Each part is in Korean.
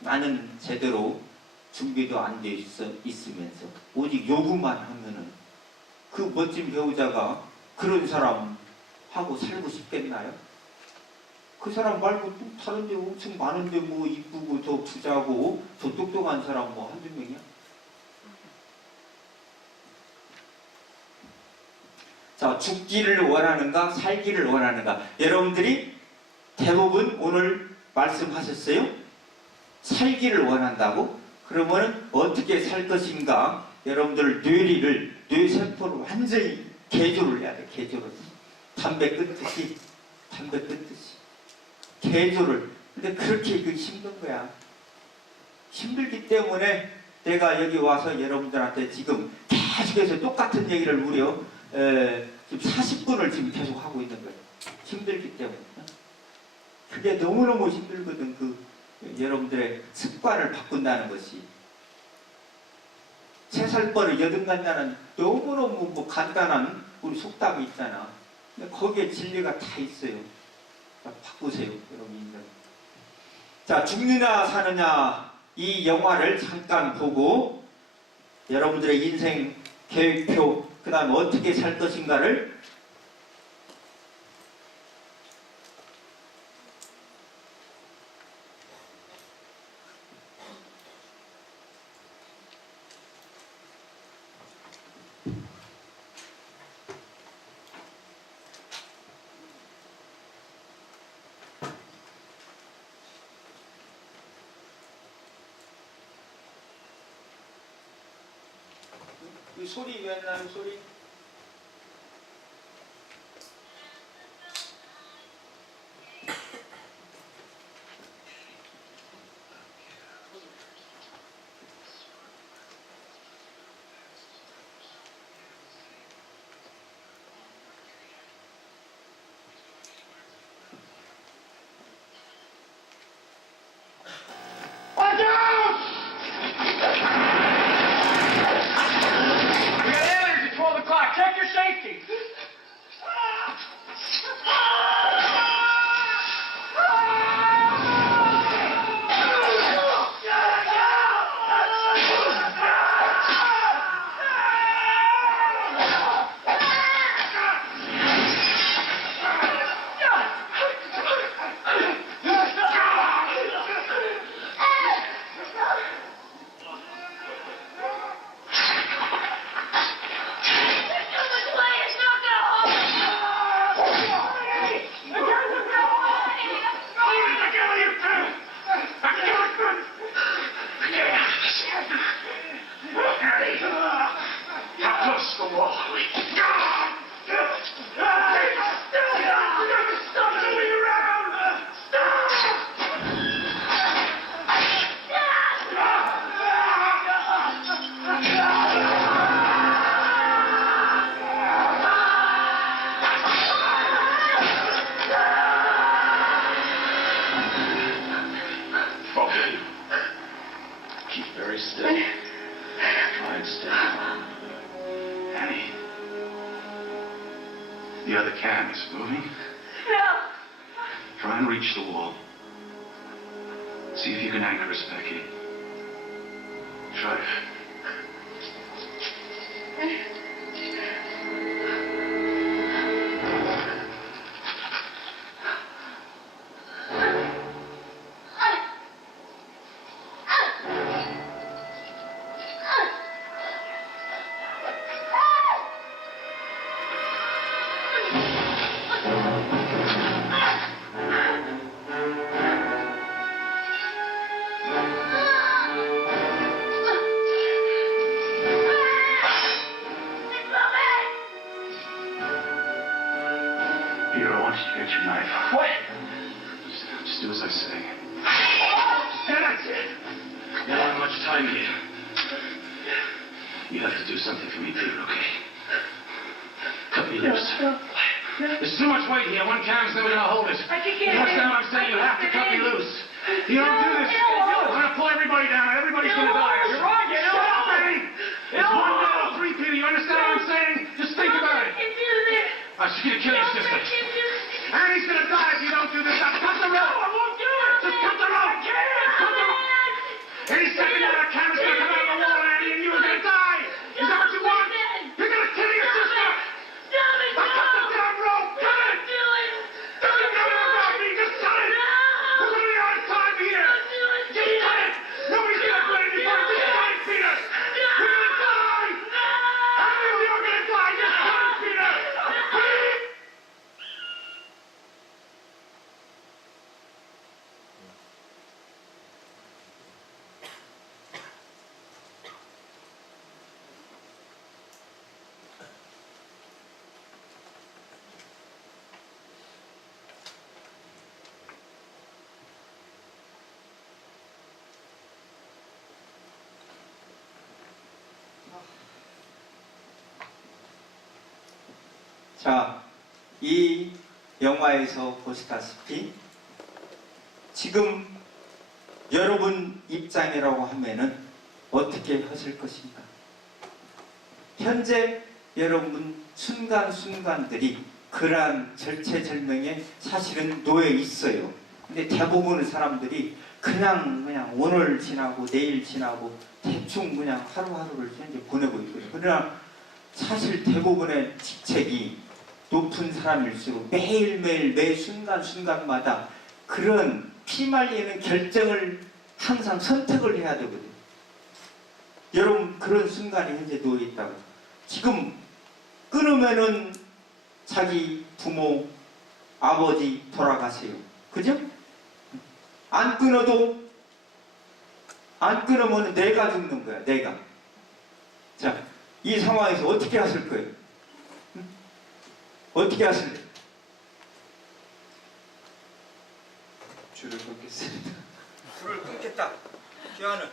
나는 제대로 준비도 안 돼 있으면서 오직 요구만 하면은 그 멋진 배우자가 그런 사람 하고 살고 싶겠나요? 그 사람 말고 또 다른 데 엄청 많은데 뭐 이쁘고 더 부자고 더 똑똑한 사람 뭐 한두 명이야? 자, 죽기를 원하는가, 살기를 원하는가? 여러분들이 대부분 오늘 말씀하셨어요? 살기를 원한다고? 그러면 어떻게 살 것인가? 여러분들 뇌리를, 뇌세포를 완전히 개조를 해야 돼, 개조를. 담배 끊듯이, 담배 끊듯이. 개조를. 근데 그렇게 그 힘든 거야. 힘들기 때문에 내가 여기 와서 여러분들한테 지금 계속해서 똑같은 얘기를 무려 에, 지금 40분을 지금 계속 하고 있는 거예요. 힘들기 때문에. 그게 너무너무 힘들거든. 그 여러분들의 습관을 바꾼다는 것이. 세살 뻔을 여든 간다는 너무너무 뭐 간단한 우리 속담이 있잖아. 거기에 진리가 다 있어요. 자, 바꾸세요, 여러분들. 자, 죽느냐 사느냐 이 영화를 잠깐 보고 여러분들의 인생 계획표, 그 다음 어떻게 살 것인가를 이 소리 왜안 나요, 소리? See if you can anchor us back in. Try it. Get your knife. What? Just, just do as I say. That's it. You don't have much time here. You have to do something for me, Peter, okay? Cut me loose. There's too much weight here. One cam's never gonna hold it. I can You get understand it. what I'm saying? You have to cut me loose. You don't do this, No. I'm gonna pull everybody down. Everybody's gonna No. 자, 이 영화에서 보시다시피 지금 여러분 입장이라고 하면은 어떻게 하실 것인가? 현재 여러분 순간순간들이 그러한 절체절명에 사실은 놓여 있어요. 근데 대부분의 사람들이 그냥 그냥 오늘 지나고 내일 지나고 대충 그냥 하루하루를 현재 보내고 있거든요. 그러나 사실 대부분의 직책이 높은 사람일수록 매일매일 매 순간순간마다 그런 피말리는 결정을 항상 선택을 해야 되거든요. 여러분 그런 순간이 현재 놓여 있다고. 지금 끊으면은 자기 부모, 아버지 돌아가세요. 그죠? 안 끊어도 안 끊으면 내가 죽는 거야. 내가. 자, 이 상황에서 어떻게 하실 거예요? 응? 어떻게 하실래? 줄을 끊겠습니다. 불을 끊겠다. 기아는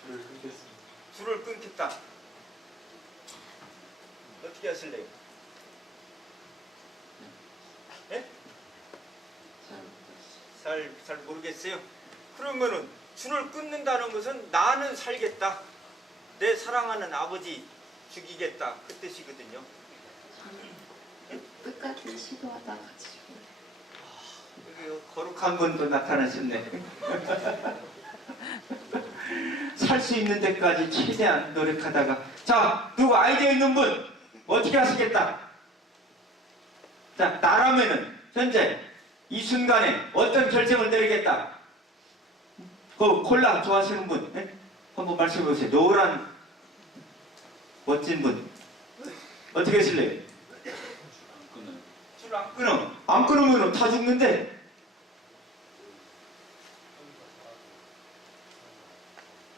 줄을 끊겠습니다. 불을 끊겠다. 어떻게 하실래요? 예? 잘, 잘 모르겠어요. 그러면은 줄을 끊는다는 것은 나는 살겠다. 내 사랑하는 아버지 죽이겠다. 그 뜻이거든요. 끝까지 시도하다 같이 여기 거룩한 분도 나타나셨네. 살 수 있는 데까지 최대한 노력하다가 자 누구 아이디어 있는 분 어떻게 하시겠다? 자 나라면은 현재 이 순간에 어떤 결정을 내리겠다? 그 콜라 좋아하시는 분 예? 한번 말씀해 보세요. 노란 멋진 분 어떻게 하실래요? 줄안 끊어. 안 끊으면 다 죽는데.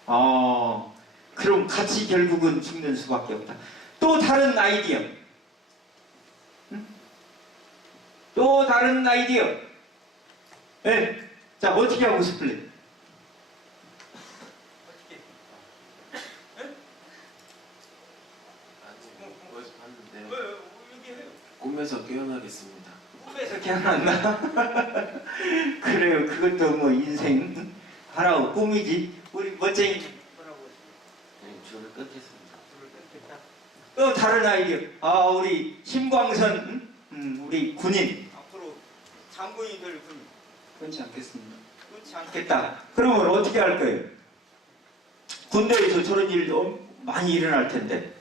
어, 그럼 같이 결국은 죽는 수밖에 없다. 또 다른 아이디어. 응? 또 다른 아이디어. 네. 자, 어떻게 하고 싶을래? 어떻게? 어디서 봤는데 왜, 얘기해요. 꿈에서 깨어나겠습니다. 태어났나? 그래요. 그것도 뭐 인생 하나의 꿈이지. 우리 멋쟁이 네, 줄을 끊겠습니다. 또 다른 아이디어. 아 우리 심광선 음? 음, 우리 군인 앞으로 장군이 될 군인 끊지 않겠습니다. 그렇지 않겠다. 그러면 어떻게 할 거예요? 군대에서 저런 일도 많이 일어날 텐데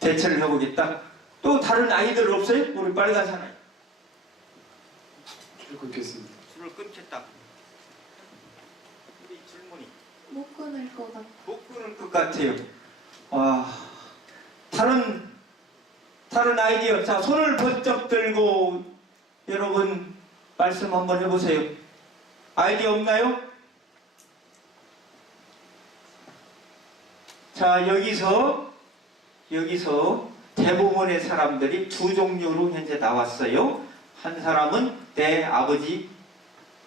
대처를 해보겠다. 또 다른 아이들 없어요? 우리 빨간산 아이. 줄 끊겠습니다. 줄을 끊겠다. 우리 질문이 못 끊을 것 같아. 못 끊을 것 같아요. 아, 다른 다른 아이디어. 자, 손을 번쩍 들고 여러분 말씀 한번 해보세요. 아이디어 없나요? 자, 여기서 여기서 대부분의 사람들이 두 종류로 현재 나왔어요. 한 사람은 내 아버지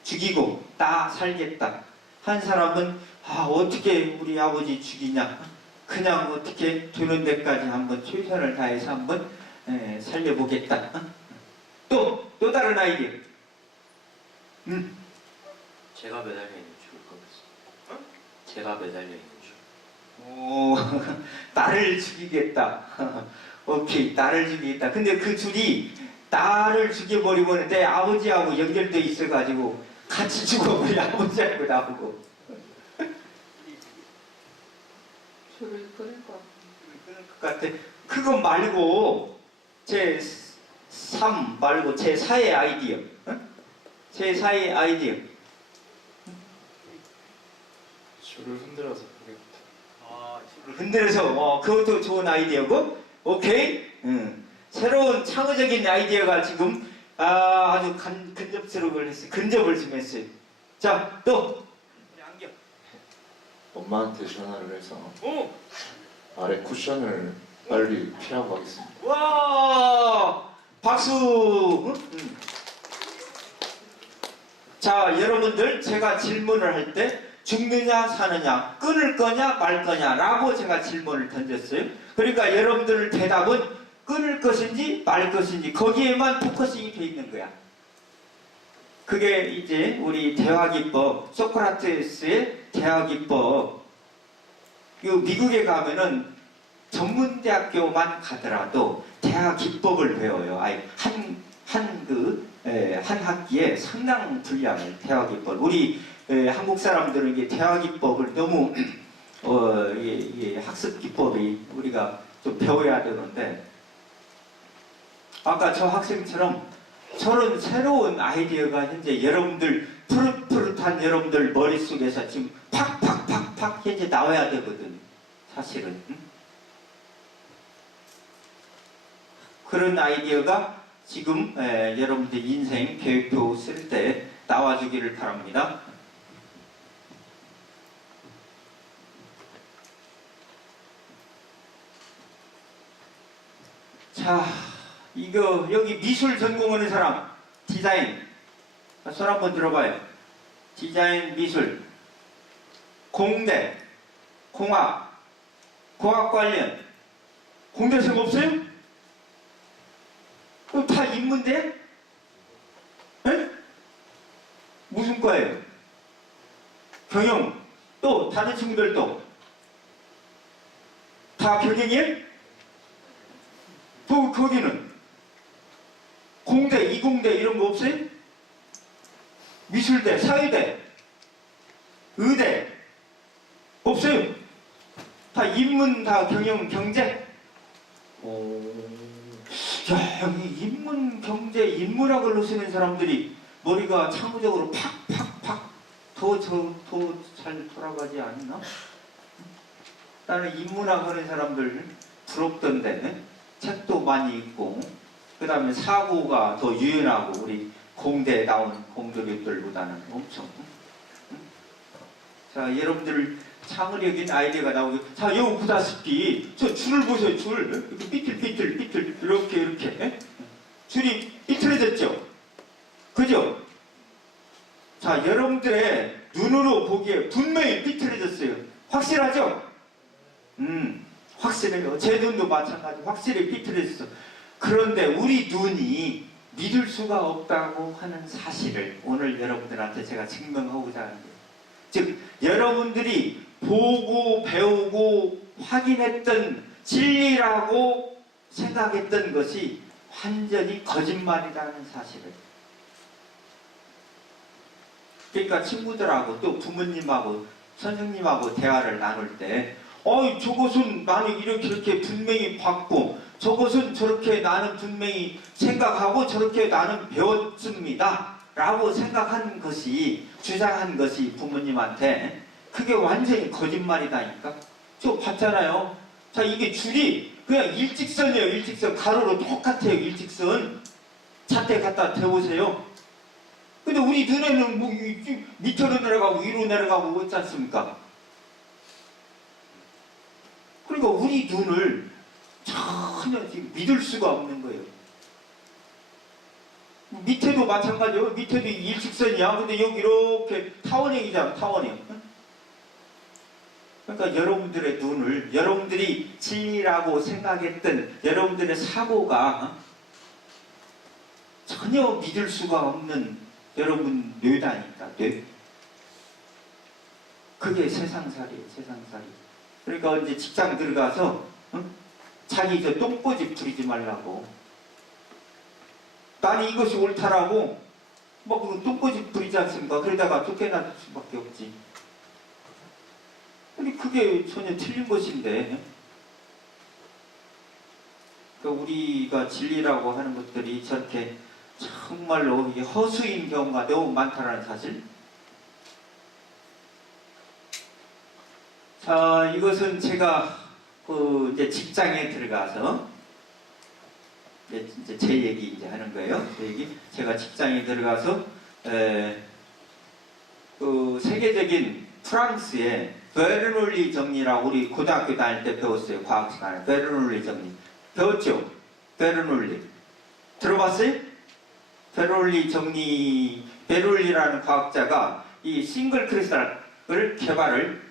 죽이고 나 살겠다. 한 사람은 아 어떻게 우리 아버지 죽이냐 그냥 어떻게 되는 데까지 한번 최선을 다해서 한번 에, 살려보겠다 또 또 다른 아이디어 음, 제가 매달려 있는 줄을 끊겠습니다. 어? 제가 매달려 있는 줄. 오 나를 죽이겠다 오케이 나를 죽이겠다 근데 그 줄이 나를 죽여버리면 내 아버지하고 연결돼 있어가지고 같이 죽어버려 아버지하고 나하고 줄을 끊을 것 같아. 끊을 것 같아. 그거 말고 제 3 말고 제 4의 아이디어. 응? 제 4의 아이디어. 줄을 흔들어서 보겠다. 아, 흔들어서 어, 그것도 좋은 아이디어고. 오케이. 응. 새로운 창의적인 아이디어가 지금 아, 아주 간, 근접스러운 했어요. 근접을 좀 했어요. 자, 또 안경. 엄마한테 전화를 해서 오, 아래 쿠션을 빨리 피라고 하겠습니다. 와 박수. 응? 응. 자 여러분들 제가 질문을 할때 죽느냐 사느냐 끊을 거냐 말 거냐라고 제가 질문을 던졌어요. 그러니까 여러분들 대답은 끊을 것인지 말 것인지 거기에만 포커싱이 돼 있는 거야. 그게 이제 우리 대화기법 소크라테스의 대화기법 이 미국에 가면은 전문대학교만 가더라도 대화기법을 배워요. 아니 한 한 그 한 학기에 상당 분량을 대화기법 우리 에, 한국 사람들은 이게 대화기법을 너무 어, 이, 이 학습 기법이 우리가 좀 배워야 되는데 아까 저 학생처럼 저런 새로운 아이디어가 현재 여러분들 푸릇푸릇한 여러분들 머릿속에서 지금 팍팍팍팍 현재 나와야 되거든 사실은 응? 그런 아이디어가 지금 에, 여러분들 인생 계획표 쓸 때 나와주기를 바랍니다. 자, 이거 여기 미술 전공하는 사람 디자인 손 한번 들어봐요. 디자인 미술 공대 공학 공학 관련 공대생 없어요? 그럼 다 인문대? 에? 무슨 과예요? 경영 또 다른 친구들도 다 경영이에요? 또 거기는 공대, 이공대 이런 거 없어요? 미술대, 사회대, 의대 없어요? 다 인문, 다 경영, 경제? 오. 야, 여기 인문, 경제, 인문학을 쓰는 사람들이 머리가 창의적으로 팍팍팍 더, 저, 더잘 돌아가지 않나? 나는 인문학 하는 사람들 부럽던데. 책도 많이 읽고 그 다음에 사고가 더 유연하고 우리 공대에 나온 공교육들보다는 엄청 응? 자 여러분들 창의력인 아이디어가 나오고 자 여기 보다시피 저 줄을 보세요 줄 이렇게 삐뚤삐뚤 삐뚤 이렇게 이렇게 예? 줄이 삐뚤어졌죠 그죠 자 여러분들의 눈으로 보기에 분명히 삐뚤어졌어요 확실하죠 음 확실해요. 제 눈도 마찬가지. 확실히 삐뚤어졌어. 그런데 우리 눈이 믿을 수가 없다고 하는 사실을 오늘 여러분들한테 제가 증명하고자 하는 거예요. 즉, 여러분들이 보고 배우고 확인했던 진리라고 생각했던 것이 완전히 거짓말이라는 사실을. 그러니까 친구들하고 또 부모님하고 선생님하고 대화를 나눌 때 어이 저것은 나는 이렇게 이렇게 분명히 봤고 저것은 저렇게 나는 분명히 생각하고 저렇게 나는 배웠습니다 라고 생각한 것이 주장한 것이 부모님한테 그게 완전히 거짓말이다니까 저 봤잖아요 자 이게 줄이 그냥 일직선이에요 일직선 가로로 똑같아요 일직선 잣대 갖다 대보세요 근데 우리 눈에는 뭐 밑으로 내려가고 위로 내려가고 있지 않습니까 그러니까 우리 눈을 전혀 지금 믿을 수가 없는 거예요. 밑에도 마찬가지예요. 밑에도 일직선이야. 근데 여기 이렇게 타원형이잖아. 타원형. 응? 그러니까 여러분들의 눈을 여러분들이 진리라고 생각했던 여러분들의 사고가 어? 전혀 믿을 수가 없는 여러분 뇌다니까 뇌. 그게 세상살이에요. 세상살이. 그러니까 이제 직장 들어가서 응? 자기 저 똥꼬집 부리지 말라고 나는 이것이 옳다라고 뭐그 똥꼬집 부리지 않습니까? 그러다가 쫓겨날 수밖에 없지. 근데 그게 전혀 틀린 것인데 그러니까 우리가 진리라고 하는 것들이 저렇게 정말로 허수인 경우가 너무 많다는 사실. 자, 이것은 제가 그 이제 직장에 들어가서 이제 제 얘기 이제 하는 거예요. 제 얘기. 제가 직장에 들어가서 에, 그 세계적인 프랑스의 베르놀리 정리라고 우리 고등학교 다닐 때 배웠어요. 과학 시간에 베르놀리 정리 배웠죠? 베르놀리 들어봤어요? 베르놀리 정리 베르놀리라는 과학자가 이 싱글 크리스탈 개발을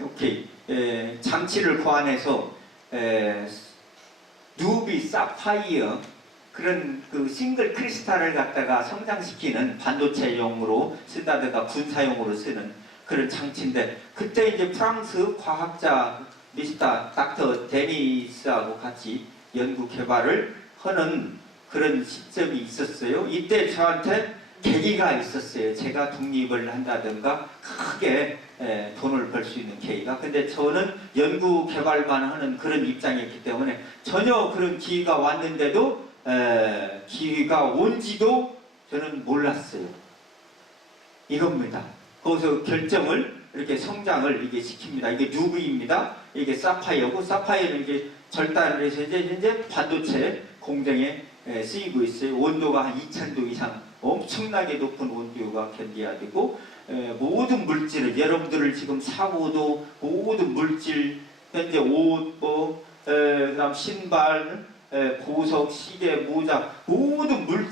오케이 에, 장치를 고안해서 에, 누비 사파이어 그런 그 싱글 크리스탈을 갖다가 성장시키는 반도체용으로 쓴다든가 군사용으로 쓰는 그런 장치인데 그때 이제 프랑스 과학자 미스터 닥터 데니스하고 같이 연구 개발을 하는 그런 시점이 있었어요. 이때 저한테 계기가 있었어요. 제가 독립을 한다든가 크게 에, 돈을 벌 수 있는 계기가. 근데 저는 연구 개발만 하는 그런 입장이었기 때문에 전혀 그런 기회가 왔는데도 에, 기회가 온지도 저는 몰랐어요. 이겁니다. 거기서 결정을 이렇게 성장을 이게 시킵니다. 이게 누브입니다. 이게 사파이어고 사파이어는 이게 절단을 해서 이제, 이제 반도체 공정에 에, 쓰이고 있어요. 온도가 한 2000도 이상 엄청나게 높은 온도가 견뎌야 되고 에, 모든 물질을 여러분들을 지금 사고도 모든 물질 현재 옷, 뭐, 에, 신발, 에, 보석, 시계, 모자 모든 물